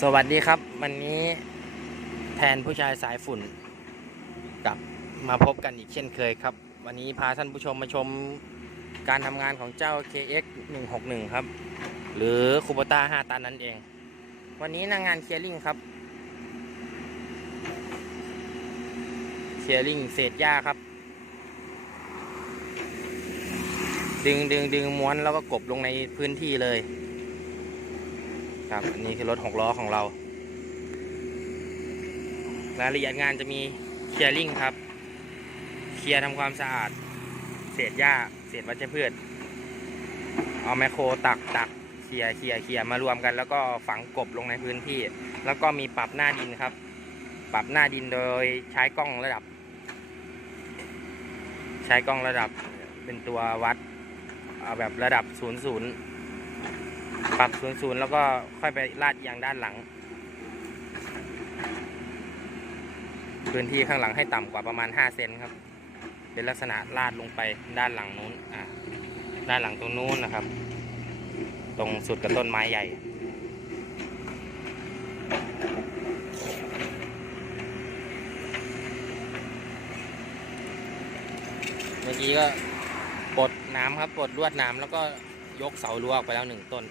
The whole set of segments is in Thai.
สวัสดีครับ วันนี้แทนผู้ชายสายฝุ่นกลับมาพบกันอีกเช่นเคยครับ วันนี้พาท่านผู้ชมมาชมการทำงานของเจ้า KX 161ครับ หรือคูปต้า5ตันนั่นเอง วันนี้นางงานเคลียร์ลิงครับเคลียร์ลิงเศษหญ้าครับ ดึงดึงดึงม้วนแล้วก็กบลงในพื้นที่เลย ครับ อันนี้คือรถหกล้อของเรา รายละเอียดงานจะมีเคลียร์ลิงครับ เคลียร์ทำความสะอาด เศษหญ้า เศษวัชพืช เอาแมคโครตักตักเคลียร์เคลียร์เคลียร์มารวมกัน แล้วก็ฝังกบลงในพื้นที่ แล้วก็มีปรับหน้าดินครับ ปรับหน้าดินโดยใช้กล้องระดับ ใช้กล้องระดับเป็นตัววัดเอาแบบระดับศูนย์ศูนย์ ปรับศูนย์ศูนย์แล้วก็ค่อยไปลาดยางด้านหลัง พื้นที่ข้างหลังให้ต่ำกว่าประมาณ 5 เซนครับ เป็นลักษณะลาดลงไปด้านหลังนู้นอ่าด้านหลังตรงนู้นนะครับ ตรงสุดกับต้นไม้ใหญ่เมื่อกี้ก็ปลดน้ำครับปลดลวดน้ำแล้วก็ยกเสารั้วออกไปแล้วหนึ่งต้น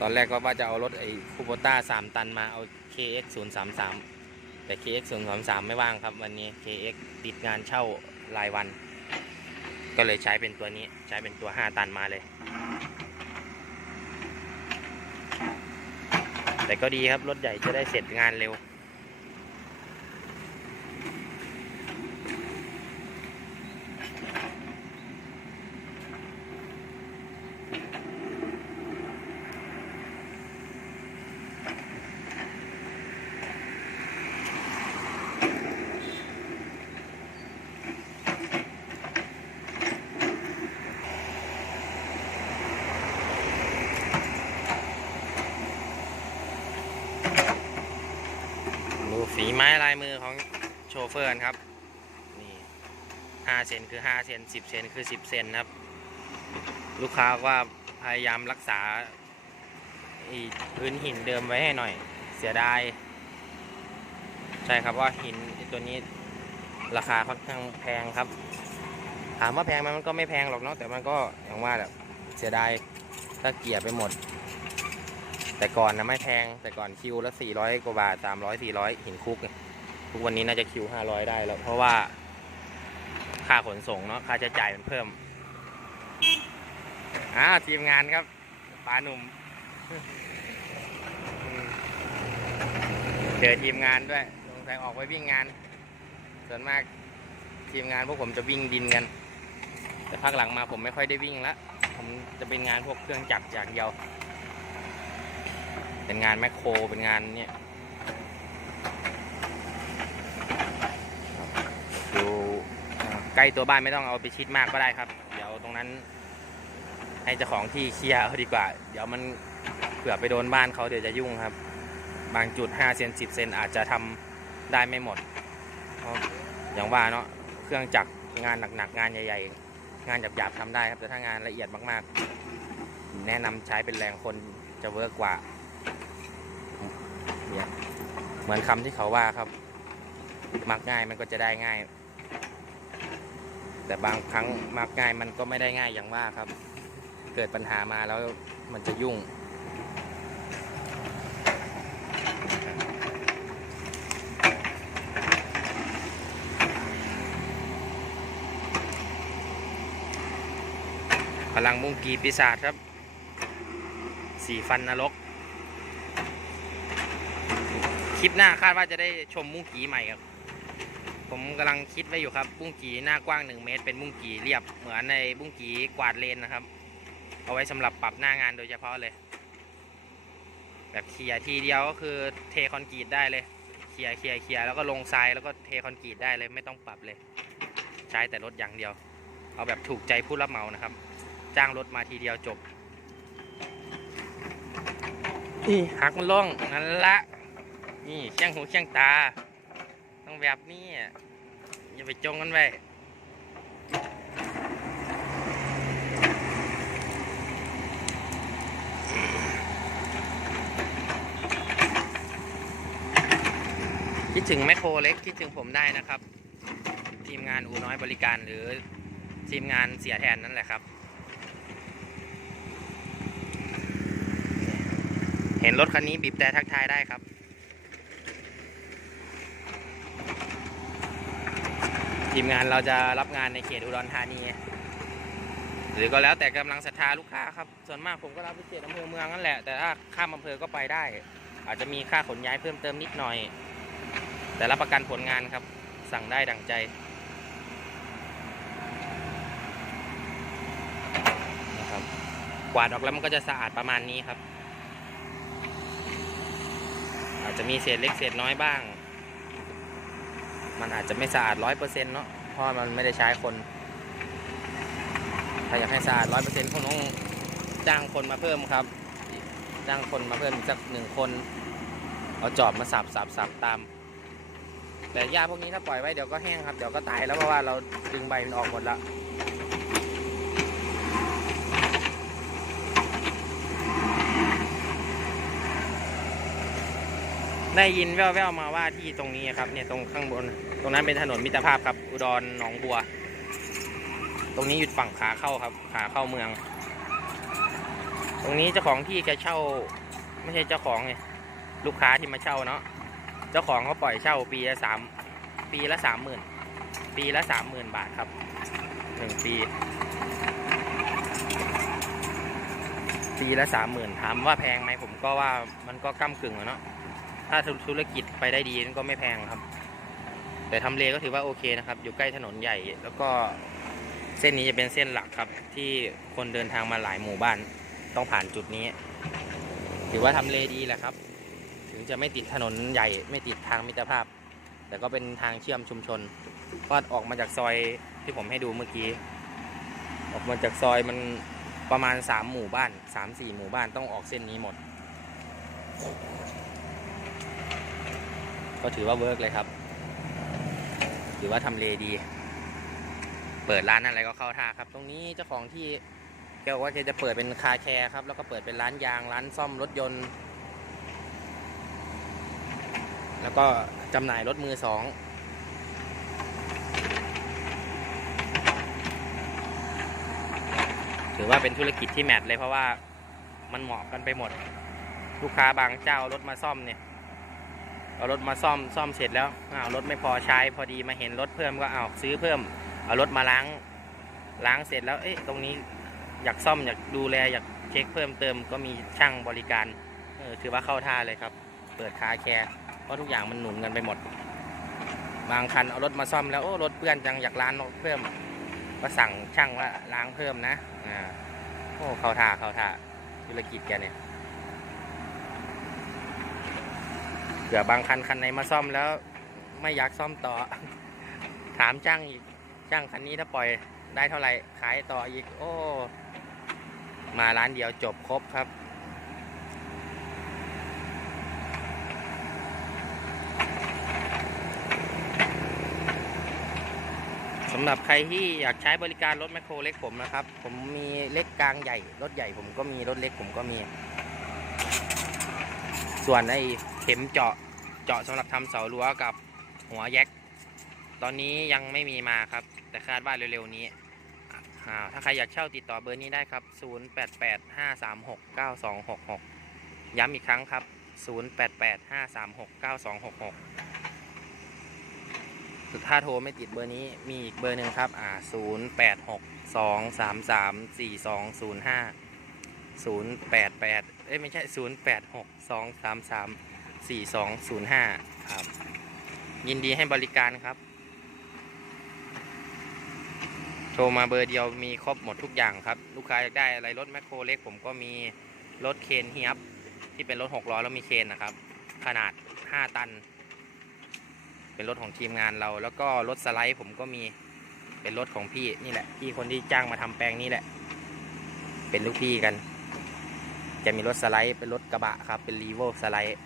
ตอนแรกก็ว่าจะเอารถไอ้คูโบต้าสามตันมาเอา KX 0 3 3แต่ KX 0 3 3ไม่ว่างครับ วันนี้ KX ติดงานเช่ารายวัน ก็เลยใช้เป็นตัวนี้ใช้เป็นตัว 5 ตันมาเลย แต่ก็ดีครับ รถใหญ่จะได้เสร็จงานเร็ว ดูฝีไม้ ลายมือของโชเฟอร์นครับ นี่ห้าเซนคือห้าเซนสิบเซนคือสิบเซนครับ ลูกค้าก็พยายามรักษาพื้นหินเดิมไว้ให้หน่อย เสียดาย ใช่ครับว่าหินตัวนี้ราคาค่อนข้างแพงครับ ถามว่าแพงไหมมันก็ไม่แพงหรอกเนาะแต่มันก็อย่างว่าแหละเสียดายถ้าเกียไปหมด แต่ก่อนนะไม่แพงแต่ก่อนคิวละสี่ร้อยกว่าบาทสามร้อยสี่ร้อยหินคุกเนี่ย ทุกวันนี้น่าจะคิวห้าร้อยได้แล้ว เพราะว่า ค่าขนส่งเนาะค่าใช้จ่ายมันเพิ่มอ่าทีมงานครับปาหนุ่ม เจอทีมงานด้วยสงสัยออกไปวิ่งงาน ส่วนมากทีมงานพวกผมจะวิ่งดินกัน แต่ภาคหลังมาผมไม่ค่อยได้วิ่งละผมจะเป็นงานพวกเครื่องจักรอย่างเดียว เป็นงานแมคโครเป็นงานเนี่ย อยู่ใกล้ตัวบ้านไม่ต้องเอาไปชิดมากก็ได้ครับ เดี๋ยวตรงนั้น ให้เจ้าของที่เคลียร์เอาดีกว่า เดี๋ยวมันเผื่อไปโดนบ้านเขาเดี๋ยวจะยุ่งครับ บางจุด5เซน10 เซนอาจจะทำได้ไม่หมดอย่างว่าเนาะเครื่องจักรงานหนักๆงานใหญ่ ๆ งานหยาบๆทำได้ครับแต่ถ้างานละเอียดมากๆ แนะนำใช้เป็นแรงคนจะเวิร์กกว่าเหมือนคำที่เขาว่าครับ มักง่ายมันก็จะได้ง่าย แต่บางครั้งมักง่ายมันก็ไม่ได้ง่ายอย่างว่าครับ เกิดปัญหามาแล้วมันจะยุ่ง พลังมุ่งกีปีศาจครับ สีฟันนรก คลิปหน้าคาดว่าจะได้ชมมุ้งกีใหม่ครับ ผมกำลังคิดไว้อยู่ครับ บุ้งกีหน้ากว้าง 1 เมตร เป็นบุ้งกีเรียบเหมือนในบุ้งกีกวาดเลนนะครับ เอาไว้สำหรับปรับหน้างานโดยเฉพาะเลย แบบเคลียร์ทีเดียวก็คือเทคอนกรีตได้เลยเคลียร์เคลียร์เคลียร์แล้วก็ลงทรายแล้วก็เทคอนกรีตได้เลยไม่ต้องปรับเลย ใช้แต่รถอย่างเดียว เอาแบบถูกใจผู้รับเหมานะครับ จ้างรถมาทีเดียวจบนี่หักมันล่องนั่นละนี่เชียงหูเชียงตา ต้องแบบนี้ อย่าไปจงกันไปคิดถึงแมคโครเล็กคิดถึงผมได้นะครับ ทีมงานอูน้อยบริการหรือทีมงานเสียแทนนั่นแหละครับ เห็นรถคันนี้บีบแต่ทักทายได้ครับ ทีมงานเราจะรับงานในเขตอุดรธานี หรือก็แล้วแต่กำลังศรัทธาลูกค้าครับ ส่วนมากผมก็รับพิเศษอำเภอเมืองนั่นแหละ แต่ถ้าข้ามอำเภอก็ไปได้ อาจจะมีค่าขนย้ายเพิ่มเติมนิดหน่อย แต่รับประกันผลงานครับ สั่งได้ดังใจนะครับกวาดออกแล้วมันก็จะสะอาดประมาณนี้ครับ อาจจะมีเศษเล็กเศษน้อยบ้าง มันอาจจะไม่สะอาดร้อยเปอร์เซ็นต์เนาะเพราะมันไม่ได้ใช้คน ถ้าอยากให้สะอาดร้อยเปอร์เซ็นต์คงต้องจ้างคนมาเพิ่มครับ จ้างคนมาเพิ่มสักหนึ่งคน เอาจอบมาสับสับสับตาม แต่หญ้าพวกนี้ถ้าปล่อยไว้เดี๋ยวก็แห้งครับ เดี๋ยวก็ตายแล้วเพราะว่าเราดึงใบมันออกหมดแล้วได้ยินแว่วๆมาว่าที่ตรงนี้ครับเนี่ยตรงข้างบน ตรงนั้นเป็นถนนมิตรภาพครับ อุดรหนองบัว ตรงนี้อยู่ฝั่งขาเข้าครับ ขาเข้าเมือง ตรงนี้เจ้าของที่แกเช่า ไม่ใช่เจ้าของไงลูกค้าที่มาเช่าเนาะเจ้าของเขาปล่อยเช่าปีละสามปีละสามหมื่นปีละสามหมื่นบาทครับหนึ่งปีปีละสามหมื่นถามว่าแพงไหมผมก็ว่ามันก็ก้ากึ่งอะเนาะถ้าธุรกิจไปได้ดีมันก็ไม่แพงครับ แต่ทำเลก็ถือว่าโอเคนะครับ อยู่ใกล้ถนนใหญ่ แล้วก็เส้นนี้จะเป็นเส้นหลักครับ ที่คนเดินทางมาหลายหมู่บ้านต้องผ่านจุดนี้ ถือว่าทำเลดีแหละครับ ถึงจะไม่ติดถนนใหญ่ ไม่ติดทางมิตรภาพ แต่ก็เป็นทางเชื่อมชุมชนก็ออกมาจากซอยที่ผมให้ดูเมื่อกี้ ออกมาจากซอยมันประมาณสามหมู่บ้านสามสี่หมู่บ้านต้องออกเส้นนี้หมด ก็ถือว่าเวิร์กเลยครับ ถือว่าทำเลดี เปิดร้านอะไรก็เข้าท่าครับ ตรงนี้เจ้าของที่แกบอกว่าแกจะเปิดเป็นคาแคร์ครับ แล้วก็เปิดเป็นร้านยางร้านซ่อมรถยนต์ แล้วก็จำหน่ายรถมือสองถือว่าเป็นธุรกิจที่แมทเลยเพราะว่ามันเหมาะกันไปหมด ลูกค้าบางเจ้าเอารถมาซ่อมเนี่ย เอารถมาซ่อมซ่อมเสร็จแล้วอ้าวรถไม่พอใช้พอดีมาเห็นรถเพิ่มก็เอาซื้อเพิ่ม เอารถมาล้างล้างเสร็จแล้วเอ๊ะตรงนี้อยากซ่อมอยากดูแลอยากเช็คเพิ่มเติมก็มีช่างบริการเออถือว่าเข้าท่าเลยครับ เปิดคาแคร์เพราะทุกอย่างมันหนุนกันไปหมด บางคันเอารถมาซ่อมแล้วโอ้รถเปื้อนจังอยากล้างรถเพิ่มก็สั่งช่างว่าล้างเพิ่มนะอ่าโอ้เข้าท่าเข้าท่าธุรกิจแกเนี่ย เผื่อบางคันคันไหนมาซ่อมแล้ว ไม่อยากซ่อมต่อ ถามจ้างอีกจ้างคันนี้ถ้าปล่อยได้เท่าไหร่ขายต่ออีก โอ้ มาร้านเดียวจบครบครับสำหรับใครที่อยากใช้บริการรถแมคโครเล็กผมนะครับ ผมมีเล็กกลางใหญ่ รถใหญ่ผมก็มี รถเล็กผมก็มี ส่วนไอ้เข็มเจาะ เจาะสำหรับทำเสารั้วกับหัวแยกตอนนี้ยังไม่มีมาครับ แต่คาดว่าเร็วๆนี้ ถ้าใครอยากเช่าติดต่อเบอร์นี้ได้ครับ 0885369266 ย้ำอีกครั้งครับ 0885369266สุดถ้าโทรไม่ติดเบอร์นี้มีอีกเบอร์หนึ่งครับ อ่า 0862334205ศูนย์แปดแปดเอ้ยไม่ใช่ศู นย์แปดหกสองสามสามสี่สองศูนย์ห้าครับ ยินดีให้บริการครับ โทรมาเบอร์เดียวมีครบหมดทุกอย่างครับ ลูกค้าอยากได้อะไรรถแมคโครเล็กผมก็มีรถเคนเฮียบที่เป็นรถหกล้อแล้วมีเคนนะครับ ขนาดห้าตัน เป็นรถของทีมงานเรา แล้วก็รถสไลด์ผมก็มีเป็นรถของพี่นี่แหละ พี่คนที่จ้างมาทำแปลงนี่แหละ เป็นลูกพี่กัน จะมีรถสไลด์เป็นรถกระบะครับ เป็นรีโวสไลด์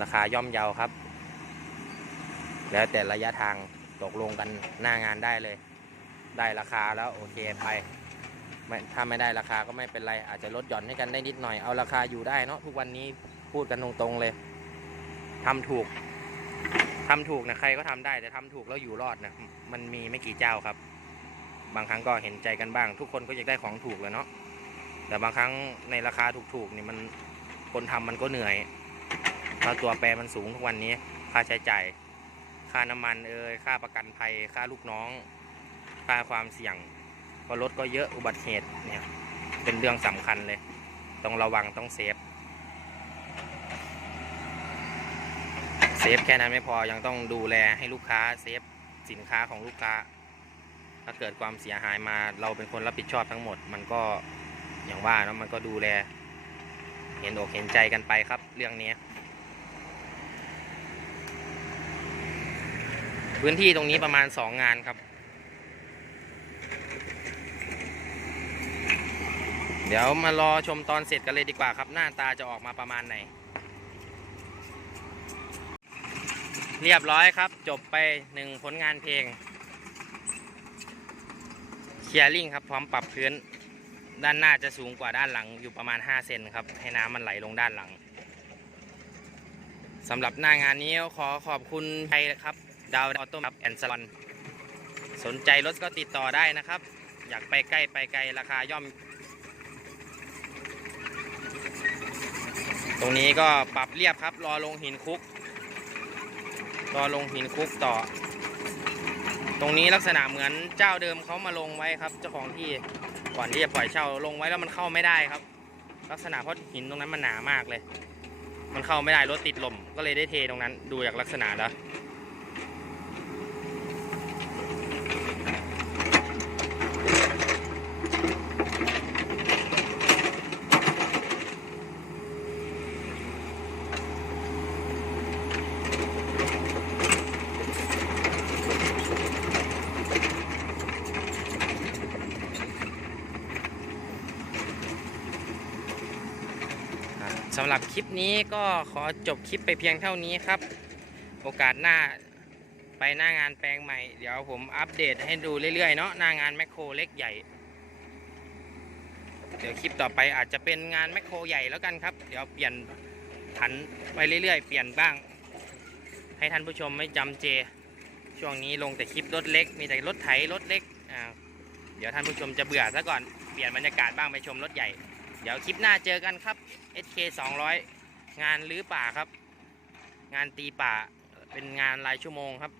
ราคาย่อมเยาครับ แล้วแต่ระยะทางตกลงกันหน้างานได้เลย ได้ราคาแล้วโอเคไปไม่ถ้าไม่ได้ราคาก็ไม่เป็นไร อาจจะลดหย่อนให้กันได้นิดหน่อยเอาราคาอยู่ได้เนาะทุกวันนี้พูดกันตรงๆเลยทำถูกทำถูกนะใครก็ทำได้แต่ทำถูกแล้วอยู่รอดนะมันมีไม่กี่เจ้าครับ บางครั้งก็เห็นใจกันบ้าง ทุกคนก็อยากได้ของถูกเลยเนาะแต่บางครั้งในราคาถูกๆนี่มันคนทำมันก็เหนื่อย เพราะตัวแปรมันสูงทุกวันนี้ค่าใช้จ่ายค่าน้ำมันเอ่ยค่าประกันภัยค่าลูกน้อง ค่าความเสี่ยงเพอรถก็เยอะอุบัติเหตุเนี่ยเป็นเรื่องสำคัญเลย ต้องระวังต้องเซฟเซฟแค่นั้นไม่พอยังต้องดูแลให้ลูกค้าเซฟสินค้าของลูกค้า ถ้าเกิดความเสียหายมาเราเป็นคนรับผิดชอบทั้งหมด มันก็อย่างว่าเนาะมันก็ดูแล เห็นอกเห็นใจกันไปครับเรื่องนี้ พื้นที่ตรงนี้ประมาณสองงานครับ เดี๋ยวมารอชมตอนเสร็จกันเลยดีกว่าครับ หน้าตาจะออกมาประมาณไหน เรียบร้อยครับ จบไปหนึ่งผลงานเพลงเคลียร์ลิงครับ พร้อมปรับพื้น ด้านหน้าจะสูงกว่าด้านหลังอยู่ประมาณ 5 เซนครับ ให้น้ำมันไหลลงด้านหลังสำหรับหน้างานนี้ขอขอบคุณไทยครับ ดาวออโต้ครับแอนซลอนสนใจรถก็ติดต่อได้นะครับ อยากไปใกล้ไปไกลราคาย่อม ตรงนี้ก็ปรับเรียบครับ รอลงหินคุก รอลงหินคุกต่อ ตรงนี้ลักษณะเหมือนเจ้าเดิมเขามาลงไว้ครับ เจ้าของที่ก่อนที่จะปล่อยเช่าลงไว้แล้วมันเข้าไม่ได้ครับ ลักษณะเพราะหินตรงนั้นมันหนามากเลย มันเข้าไม่ได้รถติดลมก็เลยได้เทตรงนั้นดูจากลักษณะแล้ว หรับคลิปนี้ก็ขอจบคลิปไปเพียงเท่านี้ครับ โอกาสหน้าไปหน้างานแปลงใหม่ เดี๋ยวผมอัปเดตให้ดูเรื่อยๆเนาะหน้างานแมคโครเล็กใหญ่ เดี๋ยวคลิปต่อไปอาจจะเป็นงานแมคโครใหญ่แล้วกันครับ เดี๋ยวเปลี่ยนผันไปเรื่อยๆ เปลี่ยนบ้าง ให้ท่านผู้ชมไม่จำเจ ช่วงนี้ลงแต่คลิปรถเล็ก มีแต่รถไถรถเล็กอ่าเดี๋ยวท่านผู้ชมจะเบื่อซะก่อน เปลี่ยนบรรยากาศบ้างไปชมรถใหญ่ เดี๋ยวคลิปหน้าเจอกันครับ SK 200 งานรื้อป่าครับ งานตีป่าเป็นงานรายชั่วโมงครับ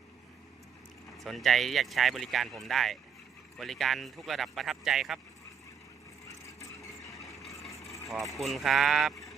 สนใจอยากใช้บริการผมได้ บริการทุกระดับประทับใจครับ ขอบคุณครับ